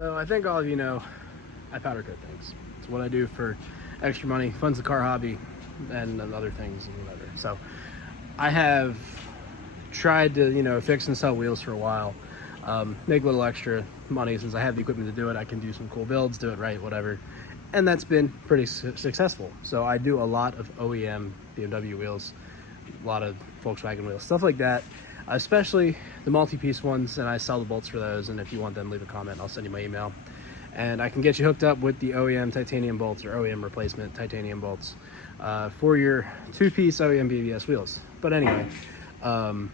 So I think all of you know I powder coat things. It's what I do for extra money, funds the car hobby, and other things and whatever. So I have tried to, fix and sell wheels for a while, make a little extra money since I have the equipment to do it. I can do some cool builds, do it right, whatever. And that's been pretty successful. So I do a lot of OEM BMW wheels, a lot of Volkswagen wheels, stuff like that, especially the multi-piece ones, and I sell the bolts for those. And if you want them, leave a comment, I'll send you my email. And I can get you hooked up with the OEM titanium bolts or OEM replacement titanium bolts for your two-piece OEM BBS wheels. But anyway, I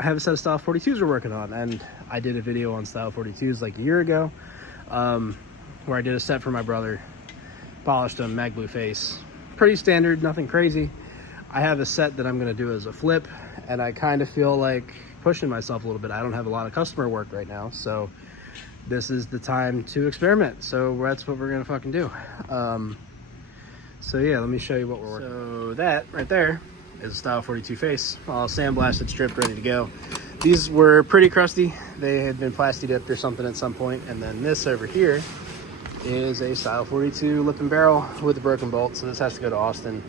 have a set of Style 42s we're working on, and I did a video on Style 42s like a year ago, where I did a set for my brother, polished them, mag blue face, pretty standard, nothing crazy. I have a set that I'm going to do as a flip, and I kind of feel like pushing myself a little bit. I don't have a lot of customer work right now, so this is the time to experiment. So that's what we're going to fucking do. So yeah, let me show you what we're working on. So that right there is a Style 42 face, all sandblasted, stripped, ready to go. These were pretty crusty. They had been plasti dipped or something at some point. And then this over here is a Style 42 lip and barrel with a broken bolt. So this has to go to Austin,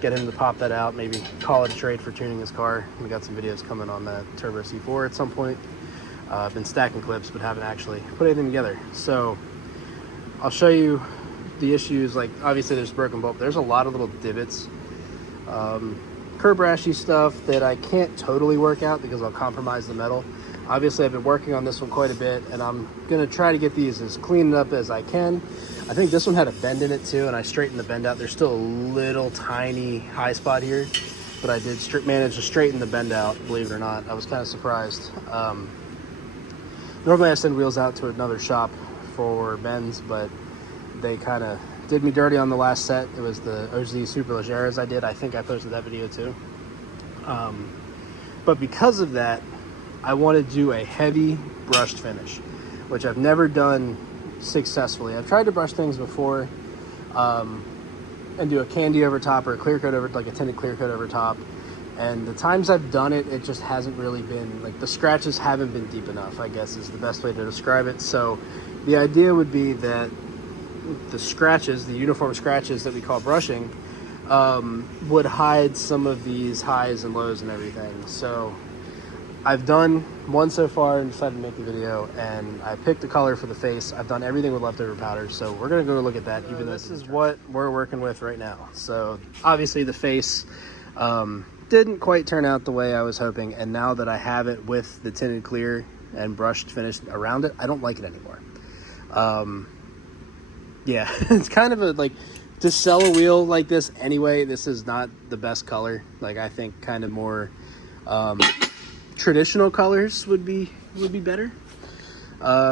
get him to pop that out, maybe call it a trade for tuning his car. We got some videos coming on that Turbo C4 at some point. I've been stacking clips, but haven't actually put anything together. So I'll show you the issues. Like, obviously there's broken bolt. There's a lot of little divots, curb rashy stuff that I can't totally work out because I'll compromise the metal. Obviously I've been working on this one quite a bit, and I'm gonna try to get these as cleaned up as I can. I think this one had a bend in it too, and I straightened the bend out. There's still a little tiny high spot here, but I did manage to straighten the bend out, believe it or not. I was kind of surprised. Normally I send wheels out to another shop for bends, but they kind of did me dirty on the last set. It was the OZ Super Legeras I did. I think I posted that video too. But because of that, I want to do a heavy brushed finish, which I've never done successfully. I've tried to brush things before and do a candy over top or a clear coat over, like a tinted clear coat over top. And the times I've done it, it just hasn't really been, like, the scratches haven't been deep enough, I guess is the best way to describe it. So the idea would be that the scratches, the uniform scratches that we call brushing, would hide some of these highs and lows and everything. So I've done one so far and decided to make the video, and I picked the color for the face. I've done everything with leftover powder, so we're gonna go look at that. Even this is what we're working with right now. So obviously the face didn't quite turn out the way I was hoping, and now that I have it with the tinted clear and brushed finish around it, I don't like it anymore. Yeah, it's kind of a, like, to sell a wheel like this anyway, this is not the best color. Like, I think kind of more traditional colors would be better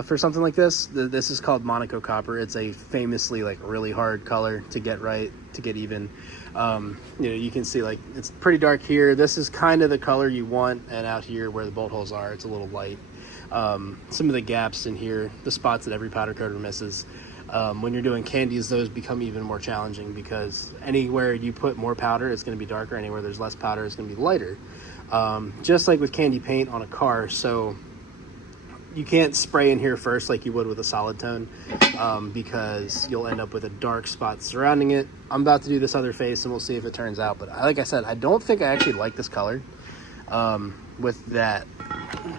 for something like this. This is called Monaco Copper. It's a famously, like, really hard color to get right, to get even. You can see, like, it's pretty dark here. This is kind of the color you want, and out here where the bolt holes are, it's a little light. Some of the gaps in here, the spots that every powder coater misses. When you're doing candies, those become even more challenging because anywhere you put more powder, it's going to be darker. Anywhere there's less powder, it's going to be lighter. Just like with candy paint on a car. So you can't spray in here first like you would with a solid tone, because you'll end up with a dark spot surrounding it. I'm about to do this other face and we'll see if it turns out. But like I said, I don't think I actually like this color with that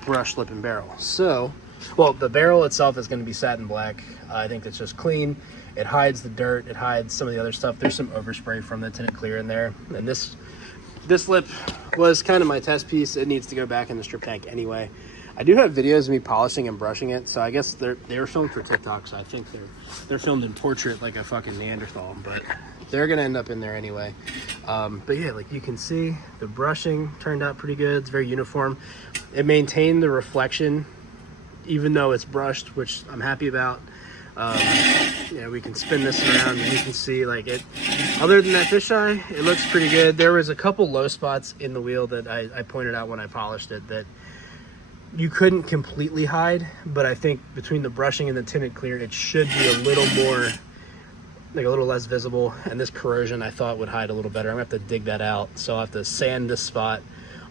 brush lip and barrel. So, well, the barrel itself is going to be satin black. I think it's just clean. It hides the dirt. It hides some of the other stuff. There's some overspray from the tinted clear in there. And this lip was kind of my test piece. It needs to go back in the strip tank anyway. I do have videos of me polishing and brushing it, so I guess they're filmed for TikTok, so I think they're filmed in portrait like a fucking Neanderthal, but they're gonna end up in there anyway. But yeah, like you can see, the brushing turned out pretty good. It's very uniform. It maintained the reflection even though it's brushed, which I'm happy about. We can spin this around and you can see, like, it, other than that fisheye, it looks pretty good. There was a couple low spots in the wheel that I pointed out when I polished it that you couldn't completely hide, but I think between the brushing and the tinted clear, it should be a little more, like, a little less visible. And this corrosion I thought would hide a little better. I'm gonna have to dig that out. So I'll have to sand this spot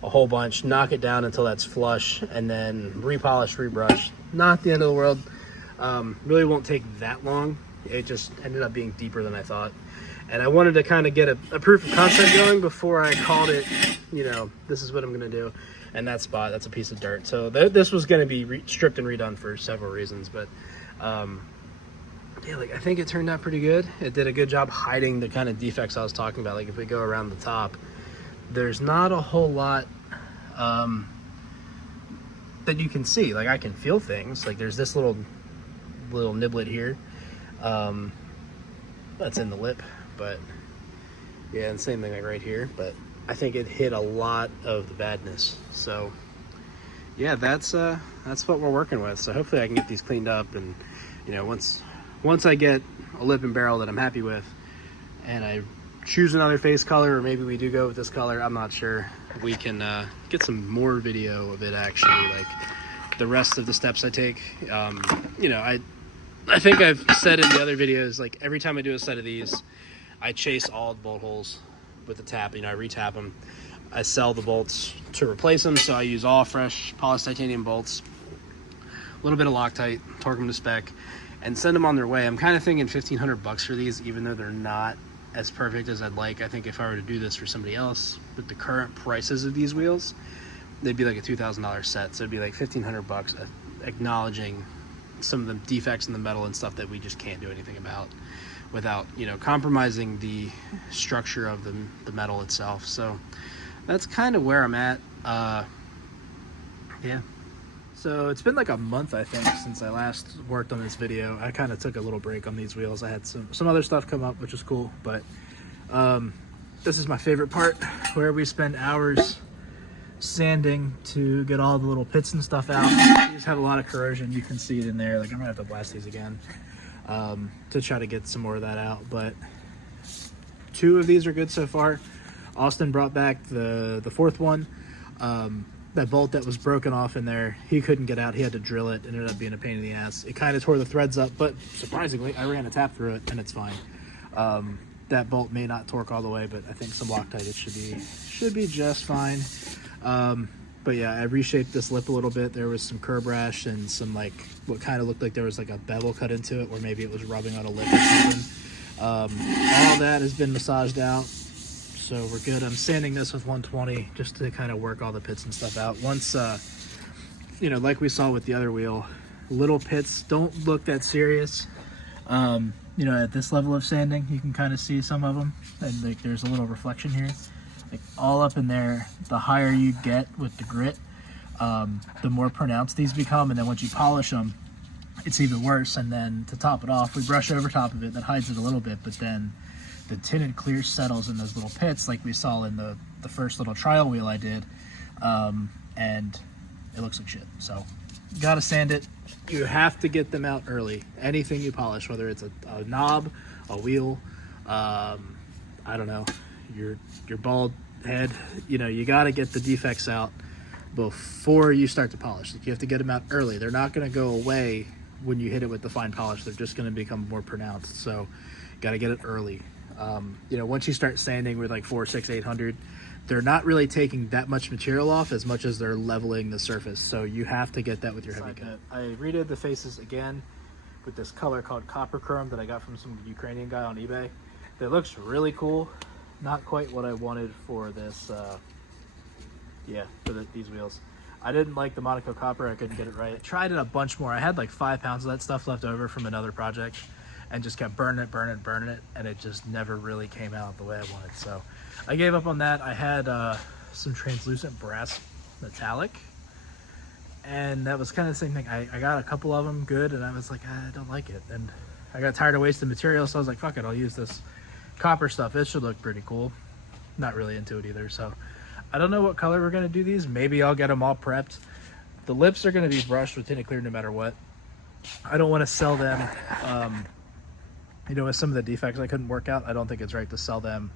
a whole bunch, knock it down until that's flush, and then repolish, rebrush. Not the end of the world. Really won't take that long. It just ended up being deeper than I thought. And I wanted to kind of get a proof of concept going before I called it, you know, this is what I'm going to do. And that spot, that's a piece of dirt. So this was going to be stripped and redone for several reasons. But yeah, like I think it turned out pretty good. It did a good job hiding the kind of defects I was talking about. Like if we go around the top, there's not a whole lot that you can see. Like I can feel things. Like there's this little niblet here. That's in the lip. But yeah, and same thing like right here. But I think it hit a lot of the badness. So yeah, that's what we're working with. So hopefully I can get these cleaned up, and you know, once I get a lip and barrel that I'm happy with, and I choose another face color, or maybe we do go with this color, I'm not sure, we can get some more video of it actually, like the rest of the steps I take. You know, I think I've said in the other videos, like every time I do a set of these, I chase all the bolt holes with the tap. You know, I retap them. I sell the bolts to replace them, so I use all fresh polished titanium bolts, a little bit of Loctite, torque them to spec, and send them on their way. I'm kind of thinking $1,500 for these, even though they're not as perfect as I'd like. I think if I were to do this for somebody else with the current prices of these wheels, they'd be like a $2,000 set. So it'd be like $1,500, acknowledging some of the defects in the metal and stuff that we just can't do anything about, without, you know, compromising the structure of the metal itself. So that's kind of where I'm at. Yeah. So it's been like a month, I think, since I last worked on this video. I kind of took a little break on these wheels. I had some other stuff come up, which is cool. But this is my favorite part, where we spend hours sanding to get all the little pits and stuff out. These have a lot of corrosion. You can see it in there. Like I'm gonna have to blast these again to try to get some more of that out. But 2 of these are good so far. Austin brought back the 4th one. That bolt that was broken off in there, he couldn't get out. He had to drill it. It ended up being a pain in the ass. It kind of tore the threads up, but surprisingly, I ran a tap through it and it's fine. That bolt may not torque all the way, but I think some Loctite, it should be just fine. But yeah, I reshaped this lip a little bit. There was some curb rash and some like what kind of looked like there was like a bevel cut into it, or maybe it was rubbing on a lip or something. All that has been massaged out, so we're good. I'm sanding this with 120 just to kind of work all the pits and stuff out. Once, you know, like we saw with the other wheel, little pits don't look that serious. You know, at this level of sanding, you can kind of see some of them, and like there's a little reflection here. Like all up in there, the higher you get with the grit, the more pronounced these become, and then once you polish them, it's even worse. And then to top it off, we brush over top of it. That hides it a little bit, but then the tinted clear settles in those little pits like we saw in the first little trial wheel I did, and it looks like shit. So you gotta sand it. You have to get them out early. Anything you polish, whether it's a knob, a wheel, I don't know, your bald head, you know, you got to get the defects out before you start to polish. Like you have to get them out early. They're not going to go away when you hit it with the fine polish. They're just going to become more pronounced. So got to get it early. You know, once you start sanding with like 4, 6, 800, they're not really taking that much material off as much as they're leveling the surface. So you have to get that with your heavy cut. I redid the faces again with this color called copper chrome that I got from some Ukrainian guy on eBay. That looks really cool. Not quite what I wanted for this, yeah, for these wheels. I didn't like the Monaco copper. I couldn't get it right. I tried it a bunch more. I had like 5 pounds of that stuff left over from another project and just kept burning it, and it just never really came out the way I wanted. So I gave up on that. I had some translucent brass metallic, and that was kind of the same thing. I got a couple of them good, and I was like, I don't like it. And I got tired of wasting material, so I was like, fuck it, I'll use this copper stuff. It should look pretty cool. Not really into it either. So I don't know what color we're going to do these. Maybe I'll get them all prepped. The lips are going to be brushed with tinted clear no matter what. I don't want to sell them, you know, with some of the defects I couldn't work out. I don't think it's right to sell them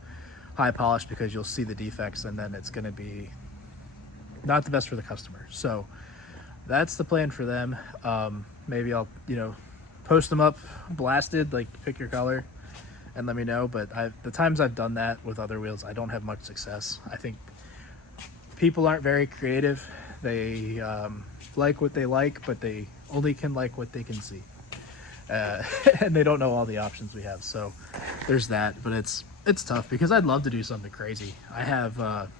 high polished, because you'll see the defects and then it's going to be not the best for the customer. So that's the plan for them. Maybe I'll, you know, post them up blasted, like pick your color and let me know. But the times I've done that with other wheels, I don't have much success. I think people aren't very creative. They like what they like, but they only can like what they can see. and they don't know all the options we have. So there's that, but it's tough because I'd love to do something crazy. I have a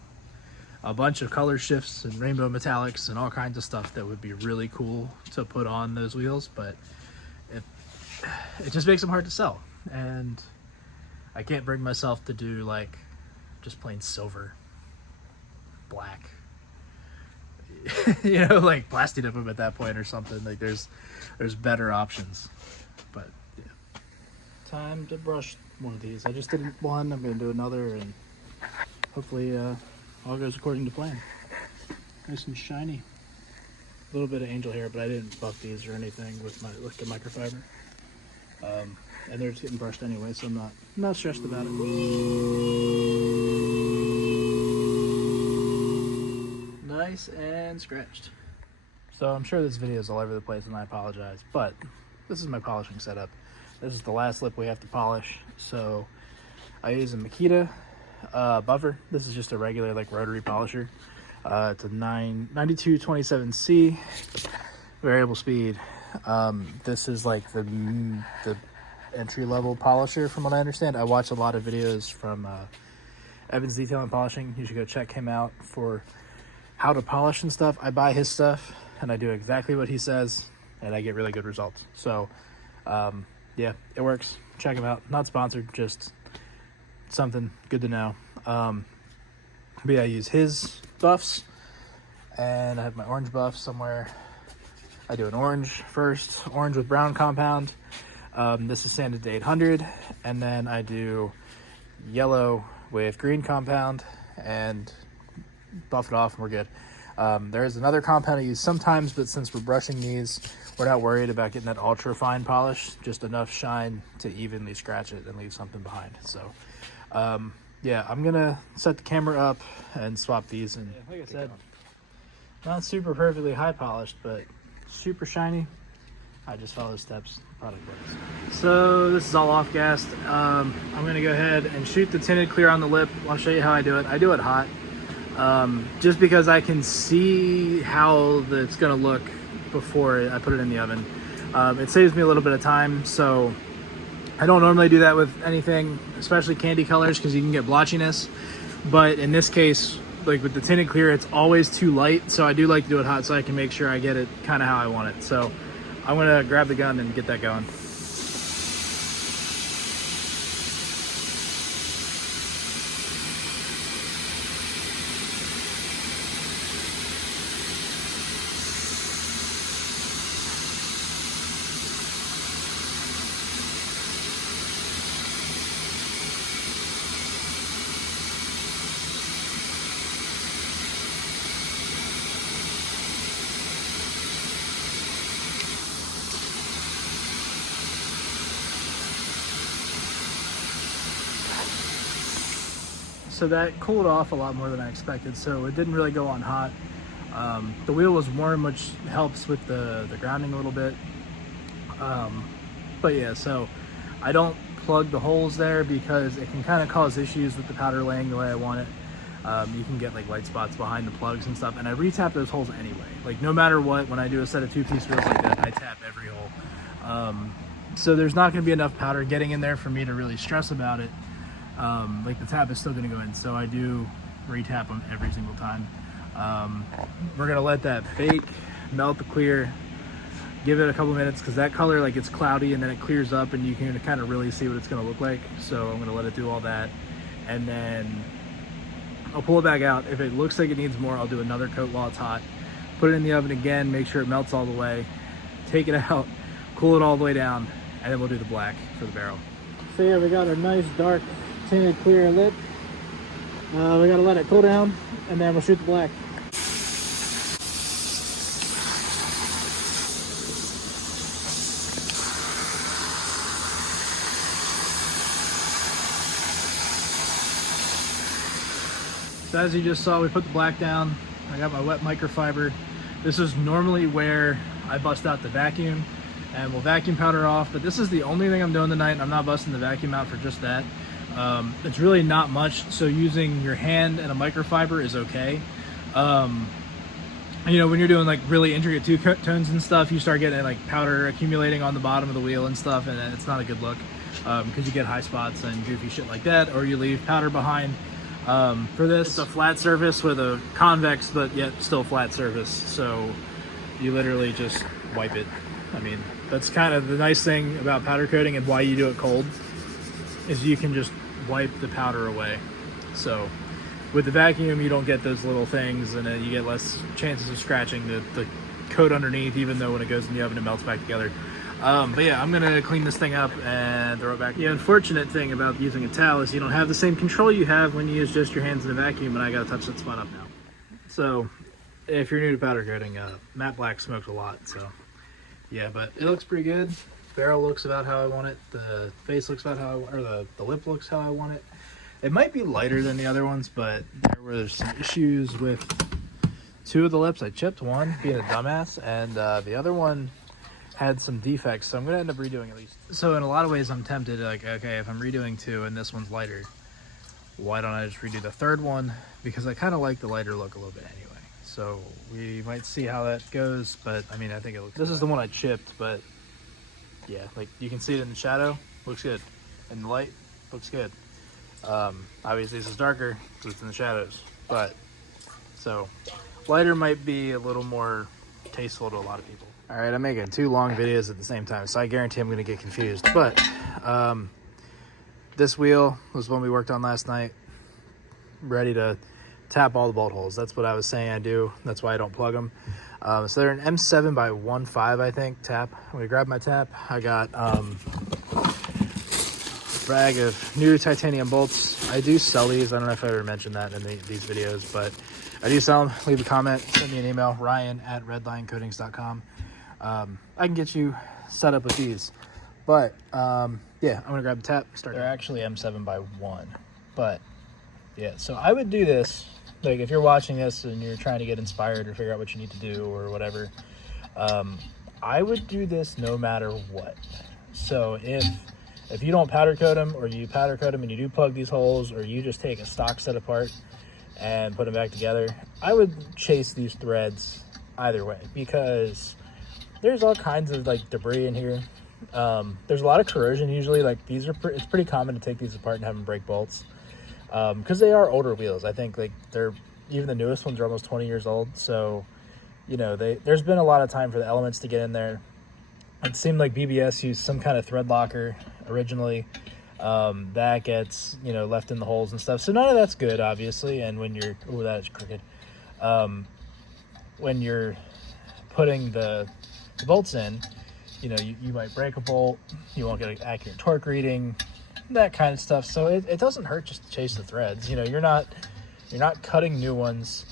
bunch of color shifts and rainbow metallics and all kinds of stuff that would be really cool to put on those wheels, but it just makes them hard to sell, and I can't bring myself to do like just plain silver, black, you know, like plastic dip them at that point or something. Like there's better options. But yeah, time to brush one of these. I just did one, I'm gonna do another, and hopefully all goes according to plan. Nice and shiny. A little bit of angel hair, but I didn't buff these or anything with my liquid microfiber. And they're just getting brushed anyway, so I'm not stressed about it. Nice and scratched. So I'm sure this video is all over the place, and I apologize, but this is my polishing setup. This is the last lip we have to polish, so I use a Makita buffer. This is just a regular like rotary polisher. It's a 9227C variable speed. This is like the entry-level polisher from what I understand. I watch a lot of videos from Evan's Detail and Polishing. You should go check him out for how to polish and stuff. I buy his stuff and I do exactly what he says, and I get really good results. So yeah, it works. Check him out. Not sponsored, just something good to know. But yeah, I use his buffs, and I have my orange buff somewhere. I do an orange first, orange with brown compound. This is sanded to 800, and then I do yellow with green compound and buff it off, and we're good. There is another compound I use sometimes, but since we're brushing these, we're not worried about getting that ultra fine polish, just enough shine to evenly scratch it and leave something behind. So yeah, I'm gonna set the camera up and swap these, and like I said, not super perfectly high polished, but super shiny. I just follow the steps. The product works. So this is all off gassed. I'm gonna go ahead and shoot the tinted clear on the lip. I'll show you how I do it. I do it hot, just because I can see how it's gonna look before I put it in the oven. It saves me a little bit of time, so I don't normally do that with anything, especially candy colors, because you can get blotchiness. But in this case, like with the tinted clear, it's always too light, so I do like to do it hot so I can make sure I get it kind of how I want it. So I'm gonna grab the gun and get that going. So that cooled off a lot more than I expected, so it didn't really go on hot. The wheel was warm, which helps with the grounding a little bit. But yeah, so I don't plug the holes there because it can kind of cause issues with the powder laying the way I want it. You can get like white spots behind the plugs and stuff, and I re-tap those holes anyway. Like no matter what, when I do a set of two-piece wheels like that, I tap every hole. So there's not going to be enough powder getting in there for me to really stress about it. Like the tap is still going to go in, so I do re-tap them every single time. We're going to let that bake, melt the clear, give it a couple minutes, because that color like it's cloudy and then it clears up and you can kind of really see what it's going to look like. So I'm going to let it do all that, and then I'll pull it back out. If it looks like it needs more, I'll do another coat while it's hot, put it in the oven again, make sure it melts all the way, take it out, cool it all the way down, and then we'll do the black for the barrel. So yeah, we got our nice dark tinted clear lip. We gotta let it cool down, and then we'll shoot the black. So as you just saw, we put the black down. I got my wet microfiber. This is normally where I bust out the vacuum and we'll vacuum powder off, but this is the only thing I'm doing tonight, and I'm not busting the vacuum out for just that. It's really not much, so using your hand and a microfiber is okay. you know, when you're doing like really intricate two-tones and stuff, you start getting like powder accumulating on the bottom of the wheel and stuff, and it's not a good look because you get high spots and goofy shit like that, or you leave powder behind. For this, it's a flat surface with a convex but yet still flat surface, so you literally just wipe it. I mean, that's kind of the nice thing about powder coating and why you do it cold, is you can just wipe the powder away. So with the vacuum, you don't get those little things, and you get less chances of scratching the coat underneath, even though when it goes in the oven, it melts back together. But yeah, I'm gonna clean this thing up and throw it back. The unfortunate thing about using a towel is you don't have the same control you have when you use just your hands in a vacuum, and I gotta touch that spot up now. So if you're new to powder coating, matte black smokes a lot, so yeah, but it looks pretty good. Barrel looks about how I want it. The face looks about how I want, or the lip looks how I want it. It might be lighter than the other ones, but there were some issues with two of the lips. I chipped one, being a dumbass, and the other one had some defects, so I'm gonna end up redoing at least. So in a lot of ways, I'm tempted, like, okay, if I'm redoing two and this one's lighter, why don't I just redo the third one? Because I kind of like the lighter look a little bit anyway. So we might see how that goes, but I mean, I think it looks. This is the one I chipped, but yeah, like you can see it in the shadow, looks good. In the light, looks good. Obviously this is darker because it's in the shadows, but so lighter might be a little more tasteful to a lot of people. All right, I'm making two long videos at the same time, so I guarantee I'm going to get confused. But this wheel was one we worked on last night. Ready to tap all the bolt holes. That's what I was saying I do. That's why I don't plug them. So they're an M7 by 1.5, I think, tap. When I grab my tap, I got a bag of new titanium bolts. I do sell these. I don't know if I ever mentioned that in these videos, but I do sell them. Leave a comment, send me an email, ryan@redlinecoatings.com. I can get you set up with these, but yeah, I'm gonna grab the tap, start. They're actually M7 by 1, but yeah, so I would do this, like if you're watching this and you're trying to get inspired or figure out what you need to do or whatever, I would do this no matter what. So if you don't powder coat them, or you powder coat them and you do plug these holes, or you just take a stock set apart and put them back together, I would chase these threads either way, because there's all kinds of like debris in here. There's a lot of corrosion usually. Like these are it's pretty common to take these apart and have them break bolts, because they are older wheels. I think like they're, even the newest ones are almost 20 years old, so you know there's been a lot of time for the elements to get in there. It seemed like BBS used some kind of thread locker originally, that gets, you know, left in the holes and stuff, so none of that's good, obviously. And when you're, oh, that is crooked, when you're putting the bolts in, you know, you might break a bolt, you won't get an accurate torque reading, that kind of stuff. So it doesn't hurt just to chase the threads. You know, you're not cutting new ones.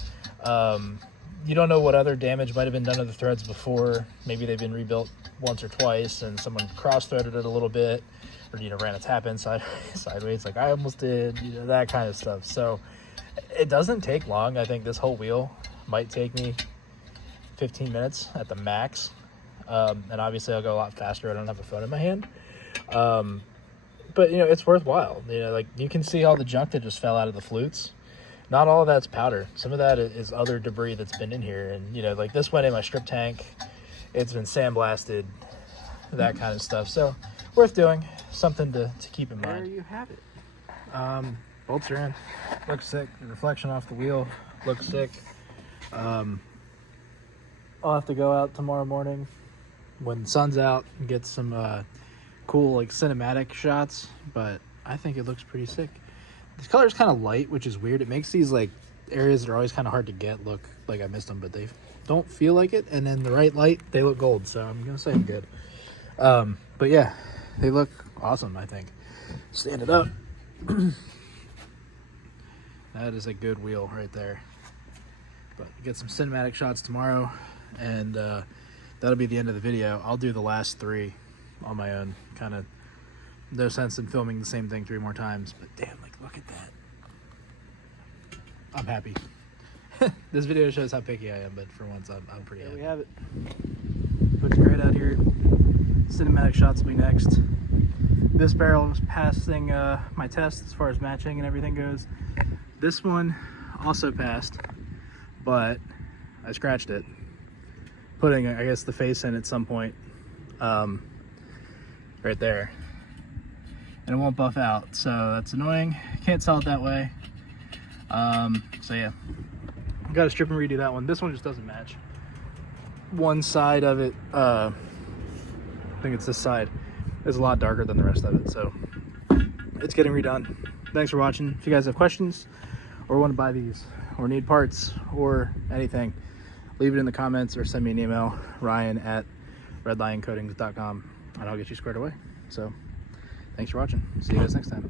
You don't know what other damage might have been done to the threads before. Maybe they've been rebuilt once or twice and someone cross-threaded it a little bit, or, you know, ran a tap inside sideways like I almost did, you know, that kind of stuff. So it doesn't take long. I think this whole wheel might take me 15 minutes at the max. And obviously I'll go a lot faster. I don't have a phone in my hand. But you know, it's worthwhile. You know, like you can see all the junk that just fell out of the flutes. Not all of that's powder. Some of that is other debris that's been in here. And you know, like this went in my strip tank. It's been sandblasted, that kind of stuff. So worth doing, something to keep in mind. There you have it. Bolts are in. Looks sick. The reflection off the wheel looks sick. I'll have to go out tomorrow morning when the sun's out and get some cool like cinematic shots, but I think it looks pretty sick. This color is kind of light, which is weird. It makes these like areas that are always kind of hard to get look like I missed them, but they don't feel like it. And in the right light, they look gold, so I'm gonna say I'm good. But yeah, they look awesome, I think. Stand it up. That is a good wheel right there. But get some cinematic shots tomorrow, and that'll be the end of the video. I'll do the last 3 on my own. Kind of no sense in filming the same thing 3 more times, but damn, like look at that. I'm happy. This video shows how picky I am, but for once I'm pretty happy. There we have it. Looks great out here. Cinematic shots will be next. This barrel is passing my test as far as matching and everything goes. This one also passed, but I scratched it, putting, I guess, the face in at some point, right there, and it won't buff out, so that's annoying. Can't sell it that way. So yeah, got to strip and redo that one. This one just doesn't match. One side of it, I think it's this side, is a lot darker than the rest of it, so it's getting redone. Thanks for watching. If you guys have questions or want to buy these or need parts or anything, leave it in the comments or send me an email, ryan@redlioncoatings.com, and I'll get you squared away. So thanks for watching. See you guys next time.